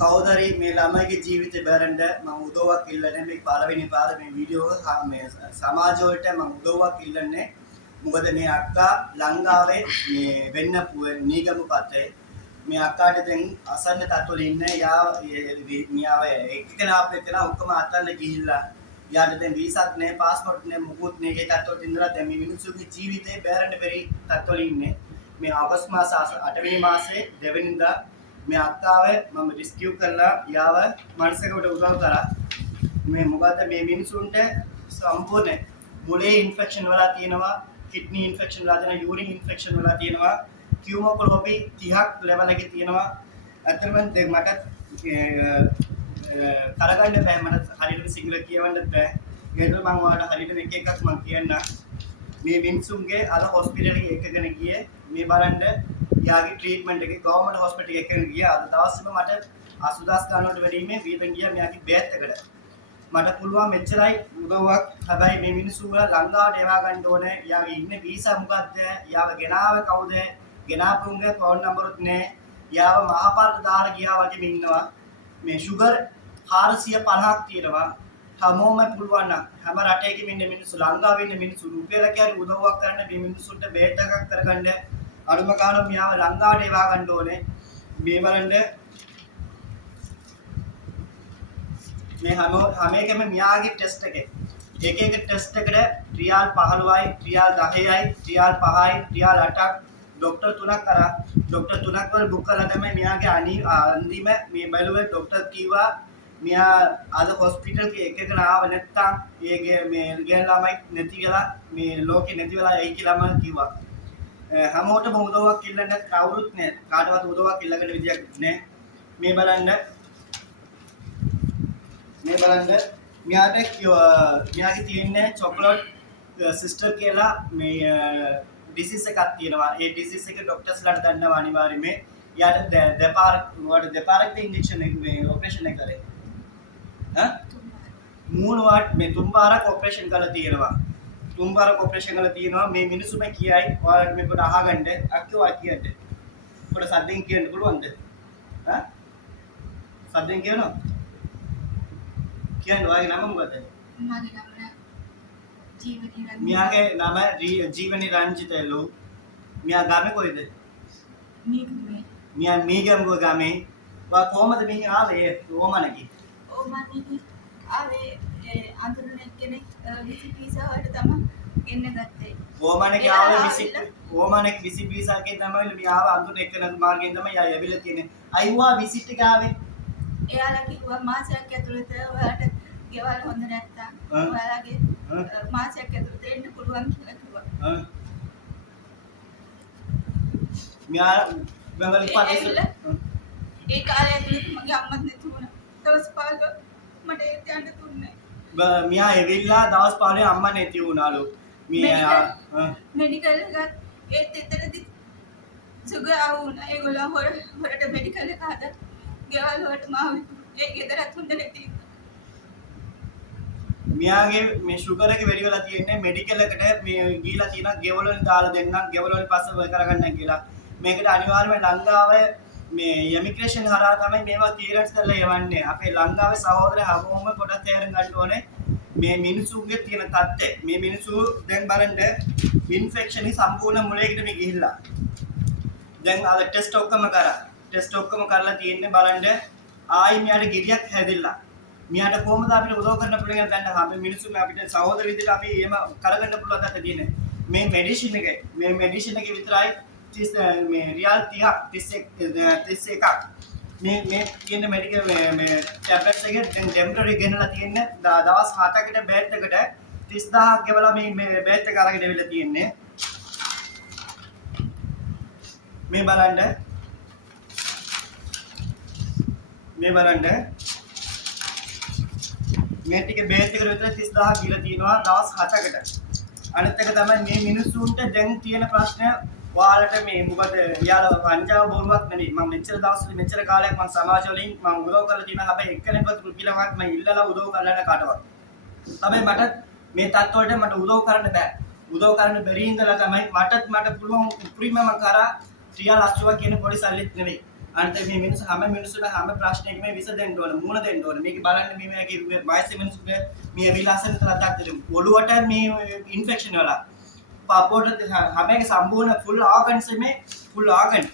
කවුදරි මේ ළමයිගේ ජීවිතේ බැරෙන්න මම උදව්වක් ඉල්ලන්නේ මේ පළවෙනි පාර මේ වීඩියෝ මේ සමාජ වලට මම උදව්වක් ඉල්ලන්නේ මොකද මේ අක්කා ලංකාවේ මේ වෙන්න නීගමු පතේ මේ අක්කාට දැන් අසන්න තත්වල ඉන්නේ යාව එක්කෙනා ඔක්කොම අතන්න ගිහිල්ලා යාට දැන් වීසාක් නැහැ පාස්පෝර්ට් නැහැ මුකුත් නැහැ ඒ තත්වල ඉඳලා දැන් මේ මිනිස්සුගේ ජීවිතේ බැරෙන්න බැරි තත්වල ඉන්නේ මේ අගෝස්තු මාස 8 වෙනි මාසේ 2 වෙනිදා මේ අක්කාව මම රිස්කියු කරලා යාව මනසකට උදව් කරා මේ මොකද මේ මිනිසුන්ට සම්පූර්ණ මොලේ ඉන්ෆෙක්ෂන් වෙලා තියෙනවා කිඩ්නි ඉන්ෆෙක්ෂන් වෙලා තියෙනවා යූරින් ඉන්ෆෙක්ෂන් වෙලා තියෙනවා කියුමොකොලොපි 30ක් ලෙවල් එකේ තියෙනවා අතරම දැන් මට කරගන්න බෑ මට හරියට සිංහල කියවන්න බෑ ඒකට මම ඔයාලට හරියට එක එකක් මම කියන්න මේ මිනිසුන්ගේ අර හොස්පිටල් එකේ එකගෙන ගියේ මේ බලන්න යාගේ ට්‍රීට්මන්ට් එකේ ගවර්න්මන්ට් හොස්පිටල් එකේ එකගෙන ගියා අද දවසේම මට 80000 ගන්නවට වැඩිීමේ වීදන් ගියා මෙයාගේ බෑත් එකට මට පුළුවන් මෙච්චරයි උදව්වක් හැබැයි මේ මිනිස්සු ලංකාවට එවා ගන්න ඕනේ යාගේ ඉන්නේ වීසා මොකද්ද යාව ගෙනාවේ කවුද ගෙනාපුන්ගේ ෆෝන් නම්බරුත් නෑ යාව මහපාරට දාලා ගියා වගේම ඉන්නවා මේ ෂුගර් 450ක් තියෙනවා හැමෝම පුළුවන් නම් හැම රටේකම ඉන්න මිනිස්සු ලංකාවේ ඉන්න මිනිස්සු රුපියලක් හරි උදව්වක් කරන්න මේ මිනිස්සුන්ට බේත් එකක් කරගන්න අරුම කාලෝ මියාව ලංකාවට එවා ගන්න ඕනේ මේ බලන්න මේ හැම එකම මියාගේ ටෙස්ට් එකේ එක ටෙස්ට් එකට රියාල් 15යි රියාල් 10යි රියාල් 5යි රියාල් 8ක් ડોક્ટર 3ක් කරා ડોક્ટર 3ක් වල බුක් කරලා තමයි මියාගේ අන්තිම මේ බැලුවේ ડોક્ટર කිව්වා මියා අද හොස්පිටල් එකක ආව නැත්තම් ඒගේ මේ ගෙන් ළමයි නැති වෙලා මේ ලෝකේ නැති වෙලා එයි කියලාම කිව්වා හැමෝටම උදව්වක් ඉල්ලන්න කවුරුත් නැහැ කාටවත් උදව්වක් ඉල්ලගන්න විදියක් නැහැ මේ බලන්න මෙයාගේ තියෙන්නේ චොකලට් සිස්ටර් කියලා මේ ඩිසීස් එකක් තියෙනවා ඒ ඩිසීස් එක ડોක්ටර්ස්ලාට දන්නවා අනිවාර්යයෙන්ම යාට දෙපාරක් ඉන්ජෙක්ෂන් එක මේ ඔපරේෂන් එක කරේ ಮೂರು ವಾಟ್ මේ තුන් පාරක් ඔපරේෂන් කරලා තියෙනවා තුන් පාරක් ඔපරේෂන් කරලා තියෙනවා මේ මිනිස්සුම කියයි ඔයාලට මේක අහගන්න අක්කෝ කියන්න පොඩ සද්දෙන් කියන්න පුළුවන්ද සද්දෙන් කියනවා කියන්න ඔයාගේ නම මොකද මගේ නම ජීවනි රංජිත මියාගේ නම ජීවනි රංජිතලු මියා ගාමේ කොයිද මියා මීගම්ගෝ ගාමේ වා කොහමද මෙහි ආවේ ඕමනකි ඕමනකි ආවේ අඳුරන කෙනෙක් විසිට් වීසා වලට තමයි එන්න ගත්තේ ඕමනකි ආවේ ඕමනකි විසිට් වීසා එකේ තමයි මියාව අඳුරන එක්කන මාර්ගයෙන් තමයි ආය ඇවිල්ලා තියෙන්නේ අයිවා විසිට් එක ආවේ එයාලා කිව්වා මාසයක් ඇතුළත ඔයාලට ගෙවල් හොඳ නැත්තම් ඔයාලගේ මාසයක් ඇතුළත එන්න පුළුවන් කියලා කිව්වා. මියා බංගල පාරේ ඒ කාලේ ඇතුළත මගේ අම්මත් නැති වුණා. දවස් 15 මට ඒත් යන්න දුන්නේ. මියා එවිල්ලා දවස් 15 අම්මා නැති වුණාලු. මෙඩිකල් එකත් ඒත් එතනදි සුගර් ආවුණා. ඒගොල්ලෝ හොරට මෙඩිකල් එක හදලා ගෙවල් වලට මාව ඒ ගෙදරත් හොඳ නැති මියාගේ මේ ෂුගර් එක වැඩි වෙලා තියෙන්නේ මෙඩිකල් එකට මේ ගිහිලා තියෙනවා ගෙවල් වලින් දාලා දෙන්නම් ගෙවල් වලින් පස්සේ ඔය කරගන්න කියලා මේකට අනිවාර්යයෙන්ම ලංකාවේ මේ ඉමිග්‍රේෂන් හරහා තමයි මේවා ක්ලියරන්ස් කරලා යවන්නේ අපේ ලංකාවේ සහෝදර හැමෝම පොඩක් තේරුම් ගන්න ඕනේ මේ මිනිසුන්ගේ තියෙන තත්ත්වය මේ මිනිසු දැන් බලන්න ඉන්ෆෙක්ෂන් එක සම්පූර්ණ මොලේකට මේ ගිහිල්ලා දැන් අර ටෙස්ට් ඔක්කොම කරලා තියෙන්නේ බලන්න ආයි මෙයාට ගෙඩියක් හැදෙilla මෙයාට කොහොමද අපිට උදව් කරන්න පුළුවන් දැන් අපි මිනිස්සු අපිට සහෝදර විදිහට අපි එහෙම කරගන්න පුළුවන් දැක්ක තියෙන්නේ මේ මෙඩිසින් එකේ විතරයි 30 මේ රියාල් 31ක් මේ තියෙන මෙඩිකල් මේ ටැබ්ලට්ස් එකේ දැන් ටෙම්පරරි ගෙනලා තියෙන්නේ දවස් 7කට බෑට් එකට 30000ක් ගෙවලා මේ බෑට් එක අරගෙන ඉවිල්ලා තියෙන්නේ මේ බලන්න මේ ටික බේත් එකට විතර 30000 කියලා තියෙනවා දවස් 7කට. අනිත් එක තමයි මේ මිනිස්සුන්ට දැන් තියෙන ප්‍රශ්නය ඔයාලට මේ මොකද යාළුවා පංජාව බොරුවක් නෙමෙයි. මම මෙච්චර කාලයක් මම සමාජ වලින් මම උදව් කරලා තියෙනවා. හැබැයි එක්කෙනෙක්වත් රුපියලක් මම ඉල්ලලා උදව් කරලා නැහැ කාටවත්. හැබැයි මට මේ තත්ත්වවලට මට උදව් කරන්න බෑ. උදව් කරන්න බැරි ඉඳලා තමයි මට පුළුවන් උපරිම මම කරා රියාල් 80ක් කියන පොඩි සල්ලිත් නෙමෙයි. අනිත් මේ මිනිස්සු හැම මිනිස්සුන්ට හැම ප්‍රශ්නයකම විසඳෙන්න ඕන මුණ දෙන්න ඕන. මේක බලන්න මේ වයසේ මිනිස්සුන්ට මේ විලාසන තරතක් ඔළුවට මේ ඉන්ෆෙක්ෂන් වල පාපෝට හැම එක සම්පූර්ණ ෆුල් ආගන්ස් මේ ෆුල් ආගන්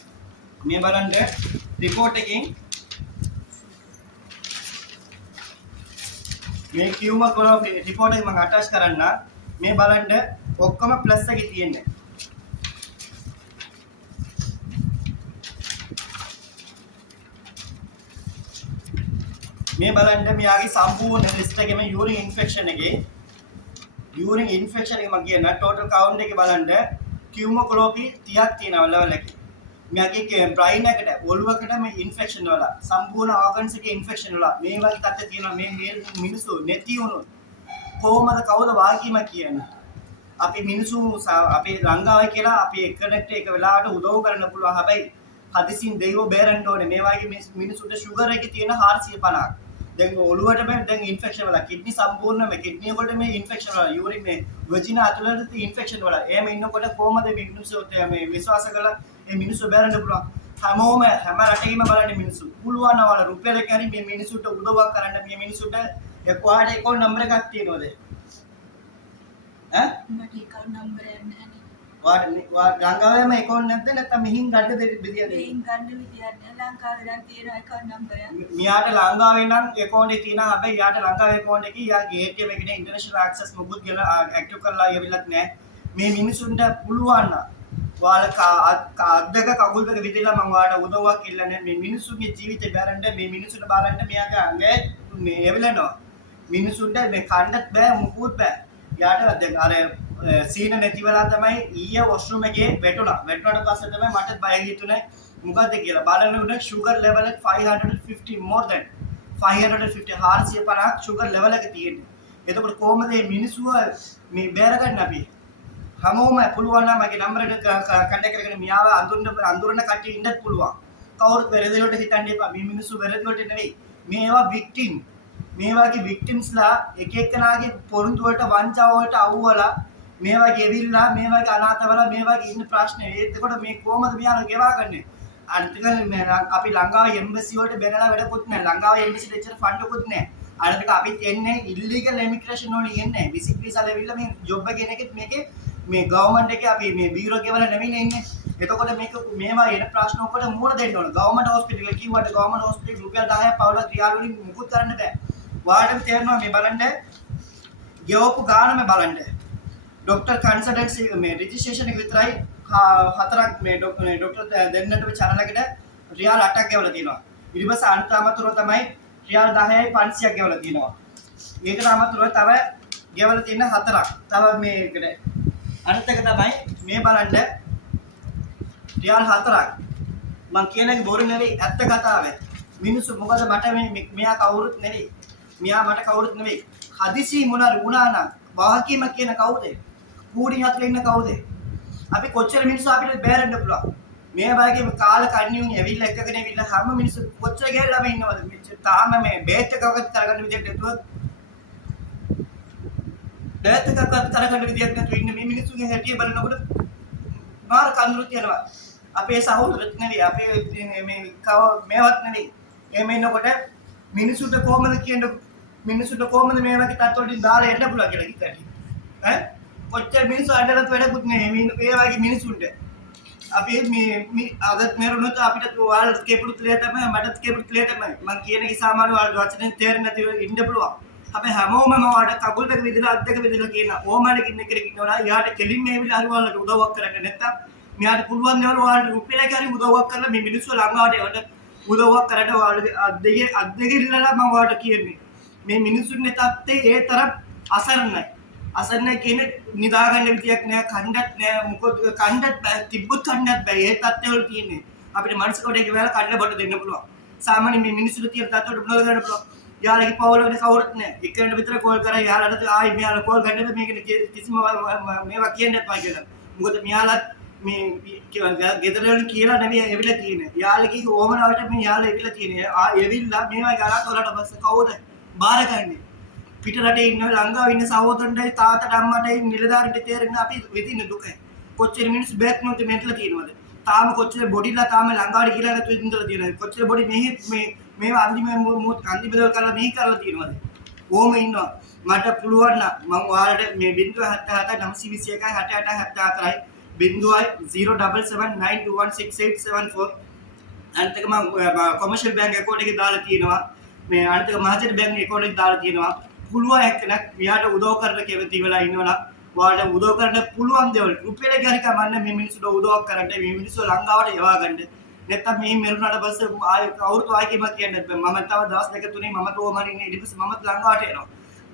මේ බලන්න රිපෝට් එකකින් මේ කියුම කොරෝ රිපෝට් එක මම අටච් කරන්න මේ බලන්න ඔක්කොම ප්ලස් එකේ තියෙන්නේ මේ බලන්න මෙයාගේ සම්පූර්ණ ලිස්ට් එකේම යූරින් ඉන්ෆෙක්ෂන් එකේ යූරින් ඉන්ෆෙක්ෂන් එක මම කියන ටෝටල් කවුන්ට් එකේ බලන්න කියුමොග්ලෝබි 30ක් තියෙනවා ලෙවල් එකේ. මෙයාගේ බ්‍රයින් එකට ඔළුවකට මේ ඉන්ෆෙක්ෂන් වල සම්පූර්ණ ඕගන්ස් එකේ ඉන්ෆෙක්ෂන් වල මේ වගේ තත්ත්ව තියෙනවා මේ මිනිස්සු නැති වුණොත් කොහොමද කවුද වාගීම කියන්නේ? අපි මිනිස්සු අපි රංගාවයි කියලා අපි එකට එක වෙලාවට උදව් කරන්න පුළුවන්. හැබැයි හදිසින් දෙයියෝ බේරන්න ඕනේ. මේ වගේ මිනිස්සුන්ට ෂුගර් එකේ තියෙන 450ක්. දැන් ඔළුවට මේ දැන් ඉන්ෆෙක්ෂන් වල කිඩ්නි සම්පූර්ණ මේ කිඩ්නි වලට මේ ඉන්ෆෙක්ෂන් වල යූරින් මේ වජිනා ඇතුළත ඉන්ෆෙක්ෂන් වල එහෙම ඉන්නකොට කොහමද මේ මිනිස්සු මේ විශ්වාස කරලා මේ මිනිස්සු බේරන්න පුළුවන් හැම රටේම බලන්නේ මිනිස්සු පුළුවන් වල රුපියල් එක හරි මේ මිනිස්සුන්ට උදව්වක් කරන්න මේ මිනිස්සුන්ට එක්වාට එකෝන් නම්බර එකක් තියෙනවද ඈ මට එකවුන්ට් නම්බර් එක නැහැ වාට ගංගාවේම එකෝන් නැද්ද නැත්නම් මෙහින් ගන්න විදියද මෙයින් ගන්න විදියක් නැහැ ලංකාවේ දැන් තියෙන එකවුන්ට් නම්බර් එක මියාට ලංකාවේ නම් එකෝන්ට් එක තියෙනවා හැබැයි යාට ලංකාවේ එකෝන්ට් එකේ යාගේ ATM එකේ ඉන්ටර්නැෂනල් ඇක්සස් මොකුත් කියලා ඇක්ටිව් කරලා යවිලත් නැහැ මේ මිනිසුන්ට පුළුවන් නම් ඔයාලා අද්දක කකුල් දෙක විදිලා මම ඔයාලට උදව්වක් ඉල්ලන්නේ මේ මිනිසුන්ගේ ජීවිතේ බැරෙන්න මේ මිනිසුන්ට බලන්න මෙයාගේ අංගය මේ එවිලනවා මිනිසුන්ට මේ කන්නත් බෑ මුකුත් බෑ යාට දැන් අර සීන නැති වෙලා තමයි ඊයේ වොෂ්රූම් එකේ වැටුණාට පස්සේ තමයි මට බය හිතුනේ මොකද්ද කියලා බලනකොට sugar level එක 550 more than 550 450ක් sugar level එක තියෙන්නේ එතකොට කොහොමද මේ මිනිස්සු මේ බේරගන්න අපි හැමෝම පුළුවන් නම් මගේ නම්බර් එක කන්ටැක්ට් කරගෙන මියාව අඳුරන කට්ටිය ඉන්නත් පුළුවන් කවුරුත් වැරදි වලට හිතන්න එපා මේ මිනිස්සු වැරදි වලට නෙවෙයි මේවා වික්ටිම් මේ වගේ වික්ටිම්ස්ලා එක එකනාගේ පොරුන්තු වලට වංචාව වලට අවුවලා මේ වගේ එවිල්ලා මේ වගේ අනාථවලා මේ වගේ ඉන්න ප්‍රශ්න ඒකකොට මේ කොහමද මෙයාලා ගෙවාගන්නේ අනිත් අපි ලංකාවේ එම්බසි වලට බැනලා වැඩකුත් නැහැ ලංකාවේ එම්බසි දෙච්චර ෆන්ඩ්කුත් නැහැ අනිත් අපිත් එන්නේ ඉල්ලීගල් ඉමිග්‍රේෂන් වලින් එන්නේ විසිට් වීසා ලැබිලා මේ ජොබ් එකේ එකෙත් මේකේ මේ ගවර්න්මන්ට් එකේ අපි මේ බීරෝ ගෙවලා නෙවෙයි ඉන්නේ එතකොට මේක මේවා එන ප්‍රශ්න ඔක්කොට මුහුණ දෙන්න ඕන ගවර්න්මන්ට් හොස්පිටල් එක කිව්වට ගවර්න්මන්ට් හොස්පිටල් රුපියල් 10ක් පවුලක් රියාල් වලින් මුකුත් කරන්න බෑ වාටම තේරෙනවා මේ බලන්න ගෙවපු ගානම බලන්න ડોક્ટર කන්සල්ටන්සි මේ රෙජිස්ට්‍රේෂන් එක විතරයි හතරක් මේ ડોક્ટર දෙන්නට channel එකට රියාල් 8ක් ගෙවලා තියෙනවා ඊට පස්සේ අනිත් අමතරව තමයි රියාල් 10යි 500ක් ගෙවලා තියෙනවා ඒකට අමතරව තව ගෙවලා තියෙන හතරක් තව මේකට අනිත් එක තමයි මේ බලන්න රියාල් 4ක් මම කියන එක බොරු නෙවෙයි ඇත්ත කතාව මිනිස්සු මොකද මට මෙයා කවුරුත් නෙවෙයි මෙයා මට කවුරුත් නෙවෙයි හදිසි මොනාරි වුණා නම් වාහකීම කියන කවුද කූඩි හත්ලේ ඉන්න කවුද අපි කොච්චර මිනිස්සු අපිට බේරෙන්න පුළුවන් මේ වගේ කාල කන්නියුන් ඇවිල්ලා එකගෙන ඇවිල්ලා හැම මිනිස්සු කොච්චර ගෑල්ලාම ඉන්නවද මෙච්චර තාම මේ බේත් එකකට කරගන්න විදියට නැතුව බේත් එකකට කරගන්න විදියක් නැතුව ඉන්න මේ මිනිස්සුගේ හැටිය බලනකොට මාර කන්දුරුත් යනවා අපේ සහෝදරත් නෙවෙයි අපේ මේ මේවත් නෙවෙයි එහෙම ඉන්නකොට මිනිස්සුන්ට කොහොමද කියන්නේ මිනිස්සුන්ට කොහොමද මේ වගේ තත්ත්වවලින් දාලා එන්න පුළුවන් කියලා හිතන්නේ ඈ කොච්චර මිනිස්සු අඬලත් වැඩකුත් නෙවෙයි මේ වගේ මිනිස්සුන්ට අපි මේ අදත් මෙරුණොත් අපිට ඔයාලට කේපුරුත් ලේ තමයි මටත් කේපුරුත් ලේ තමයි මම කියන එක සාමාන්‍ය ඔයාලට වචනෙන් තේරෙන්නේ නැතිව ඉන්න පුළුවන් අපි හැමෝම මවට කකුල් දෙක විදිලා අත් දෙක විදිලා කියන ඕමලකින් ඉන්න කෙනෙක් ඉන්නවා යාට කෙලින් මේ විදිහට හරි ඔයාලට උදව්වක් කරන්න නැත්තම් මෙයාට පුළුවන් නේවල ඔයාලට රුපියලක් හරි උදව්වක් කරලා මේ මිනිස්සු ළඟවට ඒවට උදව්වක් කරන්න ඔයාලට අත් දෙක ඉල්ලලා මම ඔයාලට කියන්නේ මේ මිනිස්සුන්ගේ තත්ත්වය ඒ තරම් අසරණයි කියන්නේ නිදා ගන්න විදියක් නෑ කණ්ඩත් නෑ මොකද කණ්ඩත් තිබ්බොත් කණ්ඩත් බෑ ඒ තත්ත්වය වල තියෙන්නේ අපිට මනසකට ඒක වෙලාව කන්න බඩ දෙන්න පුළුවන් සාමාන්‍ය මේ මිනිස්සුන්ට තියෙන තත්ත්වයට මොනවද කරන්න පුළුවන් යාළුවගේ පවුල වල කවුරුත් නෑ එක්කෙනෙක් විතර කෝල් කරා යාළුවාට ආයි මෙයාලා කෝල් ගන්න මේක කිසිම මේවා කියන්නේ නැත්නම් කියලා මොකද මෙයාලා මේ ගෙදර වල කියලා නෙවෙයි එවිලා තියෙන්නේ යාළුවගේ ඕමනාවට මේ යාළුවා එවිලා තියෙන්නේ එවිලා මේවා ගලක් වලට පස්සේ කවුද බාරගන්නේ පිට රටේ ඉන්න ලංකාවේ ඉන්න සහෝදරන්ටයි තාත්තට අම්මටයි නිලධාරීන්ට තේරෙන්නේ අපි විඳින දුක. කොච්චර මිනිස්සු බෑක් නොත් මෙන්ටලා තියෙනවද? තාම කොච්චර බොඩිලා තාම ළඟාවට ගිහලා නැතුව ඉඳලා තියෙනවා. කොච්චර බොඩි මේ අන්තිම අන්තිම දවල් කරලා මෙහි කරලා තියෙනවද? ඕම ඉන්නවා. මට පුළුවන් නම් මම ඔයාලට මේ 077 921 68 74 07792168874 අනිත් එක මම කොමර්ෂල් බැංක් account එකේ දාලා තියෙනවා. මේ අනිත් එක මහජන බැංක් account එකේ දාලා තියෙනවා. පුළුවන් එක්කෙනෙක් මෙයාට උදව් කරන්න කැමති වෙලා ඉන්නවනම් ඔයාලට උදව් කරන්න පුළුවන් දේවල් රුපියලක හරි කමන්නේ මේ මිනිස්සුන්ට උදව් කරන්න මේ මිනිස්සු ලංකාවට යවා ගන්න. නැත්තම් මේ මෙරුණාට පස්සේ ආයෙ කවුරුත් ආයෙ කියමක් කියන්නේ මම තව දවස් දෙක තුනේ මම තෝමරින් ඉන්නේ ඊට පස්සේ මමත් ලංකාවට එනවා.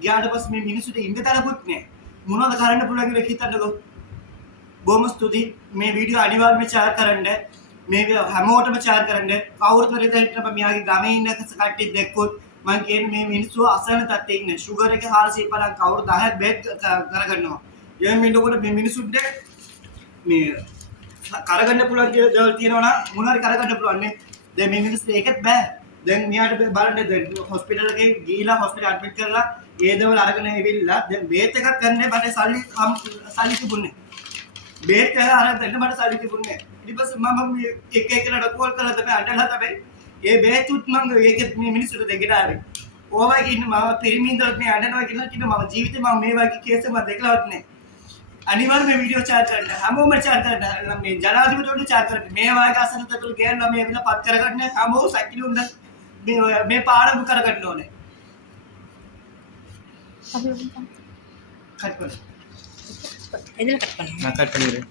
ගියාට පස්සේ මේ මිනිස්සුන්ට ඉන්න තරකුත් නැහැ. මොනවද කරන්න පුළුවන් කියලා හිතන්නකෝ. බොහොම ස්තුතියි. මේ වීඩියෝ අනිවාර්යයෙන්ම ෂෙයාර් කරන්න. මේ හැමෝටම ෂෙයාර් කරන්න. කවුරුත් වෙලෙද හිටපම මෙයාගේ ගමේ ඉන්න කට්ටිය දැක්කොත් මම කියන්නේ මේ මිනිස්සු අසරණ තත්ත්වයේ ඉන්නේ. ෂුගර් එක 450ක් කවුරු 10ක් බෙහෙත් කරගන්නවා. එහෙම ඉන්නකොට මේ මිනිස්සුන්ට මේ කරගන්න පුළුවන් දේවල් තියෙනවා නම් මොන හරි කරගන්න පුළුවන් නේ. දැන් මේ මිනිස්සු ඒකත් බෑ. දැන් මෙයාට බලන්න දැන් හොස්පිටල් එකේ ගිහිලා හොස්පිටල් ඇඩ්මිට් කරලා ඒ දේවල් අරගෙන එවිල්ලා දැන් බේත් එකක් ගන්න මට සල්ලි තිබුණේ. බේත් එක අරන් දෙන්න මට සල්ලි තිබුණේ. ඊට පස්සේ මම එක එකකට කෝල් කරලා තමයි අඬලා තමයි ඒ බේතුත් මම ඒකෙත් මේ මිනිස්සුන්ට දෙකට ආවේ. ඕවා කියන මම පිරිමින්දලත් මේ අඬනවා කියන මම ජීවිතේ මම මේ වගේ කේස් එකක් දැකලවත් නැහැ. අනිවාර්යයෙන් මේ වීඩියෝ ෂෙයාර් කරන්න. හැමෝම ෂෙයාර් කරන්න. මේ ජනාධිපතිවරුන්ට ෂෙයාර් කරන්න. මේ වගේ අසනතතුළු ගෑන් ළමයි ඇවිල්ලා පත් කරගන්න හැමෝම සැකිලුන්න මේ පාඩම කරගන්න ඕනේ. කට් பண்ணிடுறேன்.